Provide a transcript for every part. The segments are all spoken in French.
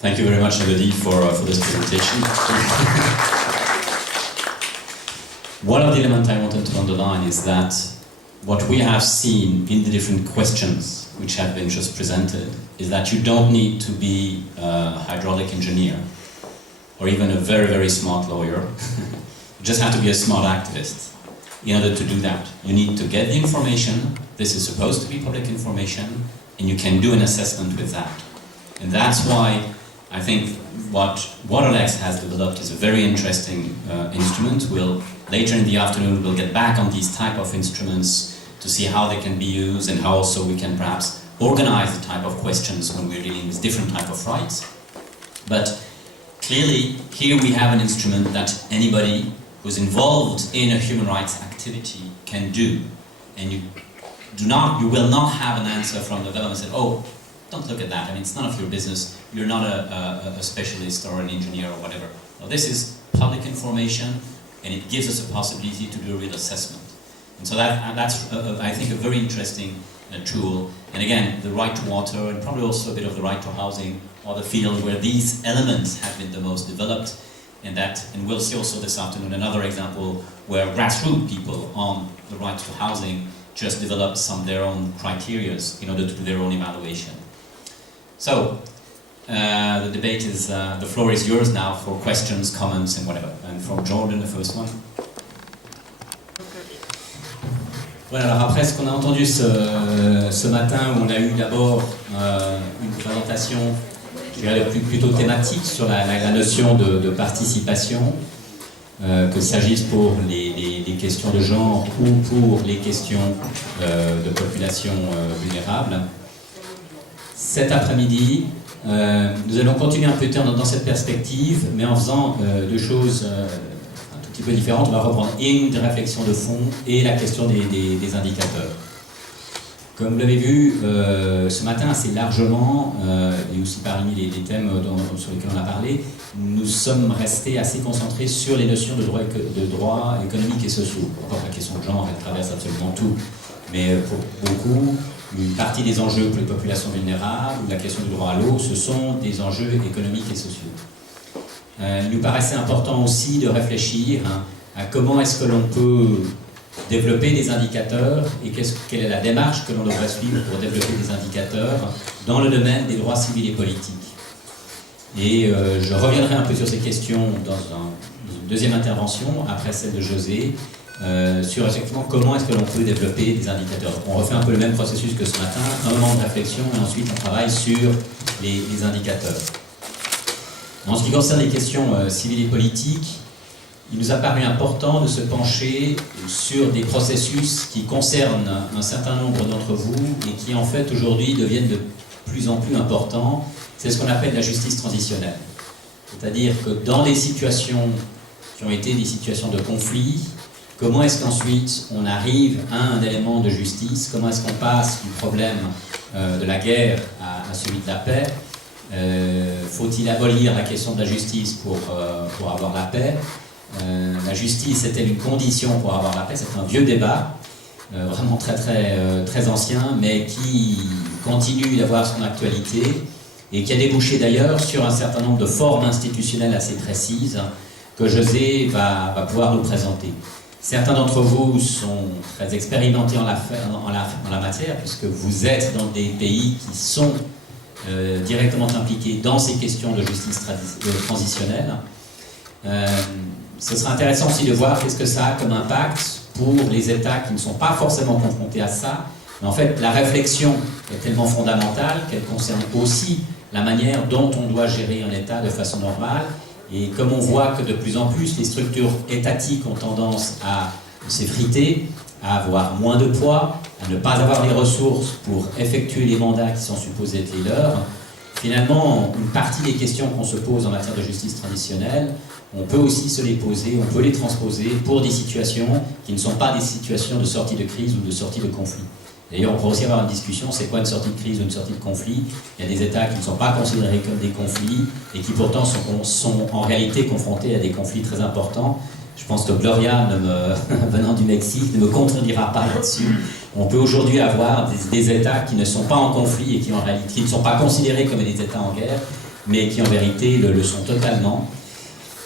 Thank you very much, Elodie, for this presentation. One of the elements I wanted to underline is that what we have seen in the different questions which have been just presented is that you don't need to be a hydraulic engineer or even a very, very smart lawyer. You just have to be a smart activist in order to do that. You need to get the information. This is supposed to be public information, and you can do an assessment with that. And that's why I think what Waterlex has developed is a very interesting instrument. Later in the afternoon, we'll get back on these type of instruments to see how they can be used and how also we can perhaps organize the type of questions when we're dealing with different type of rights. But clearly, here we have an instrument that anybody who's involved in a human rights activity can do. And you will not have an answer from the government saying, oh, don't look at that, I mean, it's none of your business, you're not a specialist or an engineer or whatever. Well, this is public information, and it gives us a possibility to do a real assessment. And so that's, I think, a very interesting tool. And again, the right to water, and probably also a bit of the right to housing, are the field where these elements have been the most developed. And we'll see also this afternoon another example where grassroots people on the right to housing just developed some of their own criteria in order to do their own evaluation. So, the debate is, the floor is yours now for questions, comments, and whatever. And from Jordan, the first one. Voilà, alors après ce qu'on a entendu ce matin, où on a eu d'abord une présentation, je dirais plutôt thématique sur la notion de participation, que s'agisse pour les questions de genre ou pour les questions de population vulnérable. Cet après-midi, nous allons continuer un peu dans cette perspective, mais en faisant deux choses un tout petit peu différentes. On va reprendre une réflexion de fond et la question des indicateurs. Comme vous l'avez vu ce matin assez largement, et aussi parmi les thèmes sur lesquels on a parlé, nous sommes restés assez concentrés sur les notions de droits économiques et sociaux. Encore la question de genre, elle traverse absolument tout, mais pour beaucoup, une partie des enjeux pour les populations vulnérables, ou la question du droit à l'eau, ce sont des enjeux économiques et sociaux. Il nous paraissait important aussi de réfléchir à comment est-ce que l'on peut développer des indicateurs et quelle est la démarche que l'on devrait suivre pour développer des indicateurs dans le domaine des droits civils et politiques. Et je reviendrai un peu sur ces questions dans une deuxième intervention, après celle de José, sur effectivement comment est-ce que l'on peut développer des indicateurs. On refait un peu le même processus que ce matin, un moment de réflexion et ensuite on travaille sur les indicateurs. En ce qui concerne les questions civiles et politiques, il nous a paru important de se pencher sur des processus qui concernent un certain nombre d'entre vous et qui en fait aujourd'hui deviennent de plus en plus importants. C'est ce qu'on appelle la justice transitionnelle. C'est-à-dire que dans des situations qui ont été des situations de conflit, comment est-ce qu'ensuite on arrive à un élément de justice? Comment est-ce qu'on passe du problème de la guerre à celui de la paix? Faut-il abolir la question de la justice pour avoir la paix? La justice est-elle une condition pour avoir la paix? C'est un vieux débat, vraiment très ancien, mais qui continue d'avoir son actualité et qui a débouché d'ailleurs sur un certain nombre de formes institutionnelles assez précises que José va pouvoir nous présenter. Certains d'entre vous sont très expérimentés en la matière, puisque vous êtes dans des pays qui sont directement impliqués dans ces questions de justice transitionnelle. Ce sera intéressant aussi de voir qu'est-ce que ça a comme impact pour les États qui ne sont pas forcément confrontés à ça. Mais en fait, la réflexion est tellement fondamentale qu'elle concerne aussi la manière dont on doit gérer un État de façon normale. Et comme on voit que de plus en plus les structures étatiques ont tendance à s'effriter, à avoir moins de poids, à ne pas avoir les ressources pour effectuer les mandats qui sont supposés être les leurs, finalement, une partie des questions qu'on se pose en matière de justice traditionnelle, on peut aussi se les poser, on peut les transposer pour des situations qui ne sont pas des situations de sortie de crise ou de sortie de conflit. D'ailleurs, on pourrait aussi avoir une discussion, c'est quoi une sortie de crise ou une sortie de conflit? Il y a des États qui ne sont pas considérés comme des conflits et qui pourtant sont en réalité confrontés à des conflits très importants. Je pense que Gloria, venant du Mexique, ne me contredira pas là-dessus. On peut aujourd'hui avoir des États qui ne sont pas en conflit et qui en réalité qui ne sont pas considérés comme des États en guerre mais qui en vérité le sont totalement.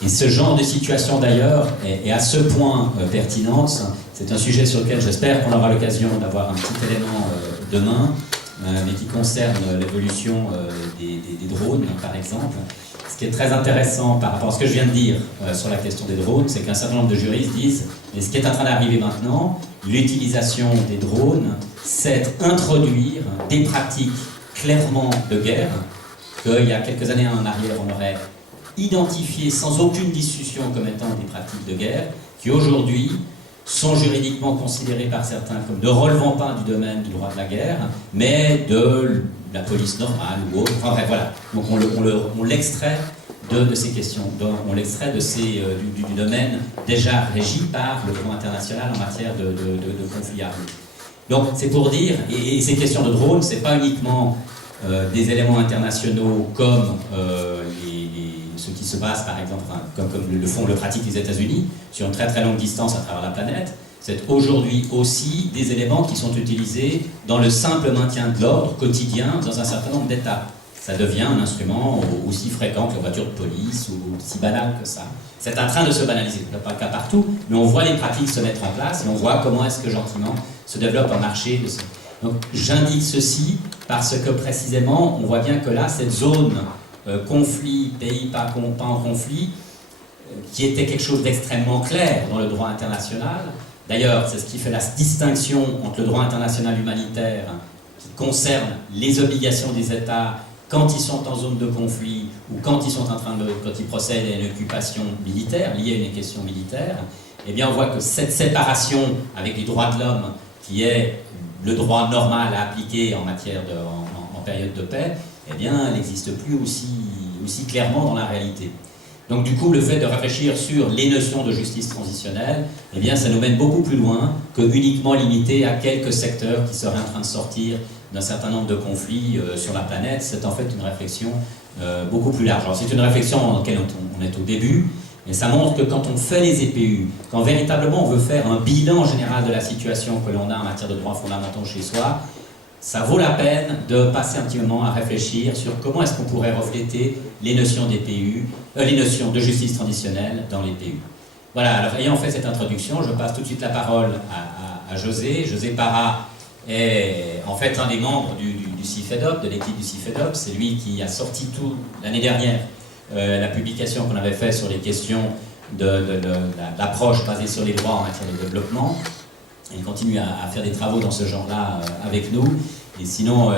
Et ce genre de situation d'ailleurs est à ce point pertinente. C'est un sujet sur lequel j'espère qu'on aura l'occasion d'avoir un petit élément demain, mais qui concerne l'évolution des drones par exemple. Ce qui est très intéressant par rapport à ce que je viens de dire sur la question des drones, c'est qu'un certain nombre de juristes disent, mais ce qui est en train d'arriver maintenant, l'utilisation des drones, c'est introduire des pratiques clairement de guerre, qu'il y a quelques années en arrière, on aurait identifié sans aucune discussion comme étant des pratiques de guerre, qui aujourd'hui sont juridiquement considérées par certains comme ne relevant pas du domaine du droit de la guerre, mais de la police normale ou autre. Enfin bref, voilà. Donc on l'extrait de ces questions, on l'extrait du domaine déjà régi par le droit international en matière de conflits armés. Donc c'est pour dire, et ces questions de drones, c'est pas uniquement des éléments internationaux comme ceux qui se basent par exemple, enfin, comme le pratiquent les États-Unis, sur une très très longue distance à travers la planète. C'est aujourd'hui aussi des éléments qui sont utilisés dans le simple maintien de l'ordre quotidien dans un certain nombre d'États. Ça devient un instrument aussi fréquent que la voiture de police ou aussi banal que ça. C'est en train de se banaliser, ce n'est pas le cas partout, mais on voit les pratiques se mettre en place et on voit comment est-ce que gentiment se développe un marché de ça. Donc j'indique ceci parce que précisément on voit bien que là, cette zone conflit, pays pas en conflit, qui était quelque chose d'extrêmement clair dans le droit international. D'ailleurs, c'est ce qui fait la distinction entre le droit international humanitaire, qui concerne les obligations des États quand ils sont en zone de conflit ou quand ils procèdent à une occupation militaire, liée à une question militaire. Eh bien, on voit que cette séparation avec les droits de l'homme, qui est le droit normal à appliquer en matière en période de paix, eh bien, elle n'existe plus aussi clairement dans la réalité. Donc du coup, le fait de réfléchir sur les notions de justice transitionnelle, eh bien, ça nous mène beaucoup plus loin que uniquement limité à quelques secteurs qui seraient en train de sortir d'un certain nombre de conflits sur la planète. C'est en fait une réflexion beaucoup plus large. Alors c'est une réflexion dans laquelle on est au début, mais ça montre que quand on fait les EPU, quand véritablement on veut faire un bilan général de la situation que l'on a en matière de droits fondamentaux chez soi, ça vaut la peine de passer un petit moment à réfléchir sur comment est-ce qu'on pourrait refléter les notions des PU, les notions de justice transitionnelle dans les PU. Voilà, alors ayant fait cette introduction, je passe tout de suite la parole à José. José Parra est en fait un des membres du CIFEDOP, de l'équipe du CIFEDOP. C'est lui qui a sorti tout l'année dernière la publication qu'on avait faite sur les questions de l'approche basée sur les droits en matière de développement. Il continue à faire des travaux dans ce genre-là avec nous. Et sinon,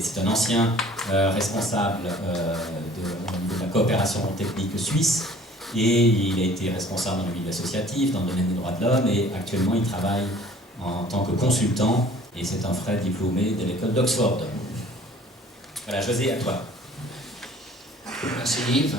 c'est un ancien responsable de la coopération technique suisse. Et il a été responsable dans le milieu associatif, dans le domaine des droits de l'homme. Et actuellement, il travaille en tant que consultant. Et c'est un frère diplômé de l'école d'Oxford. Voilà, José, à toi. Merci Yves.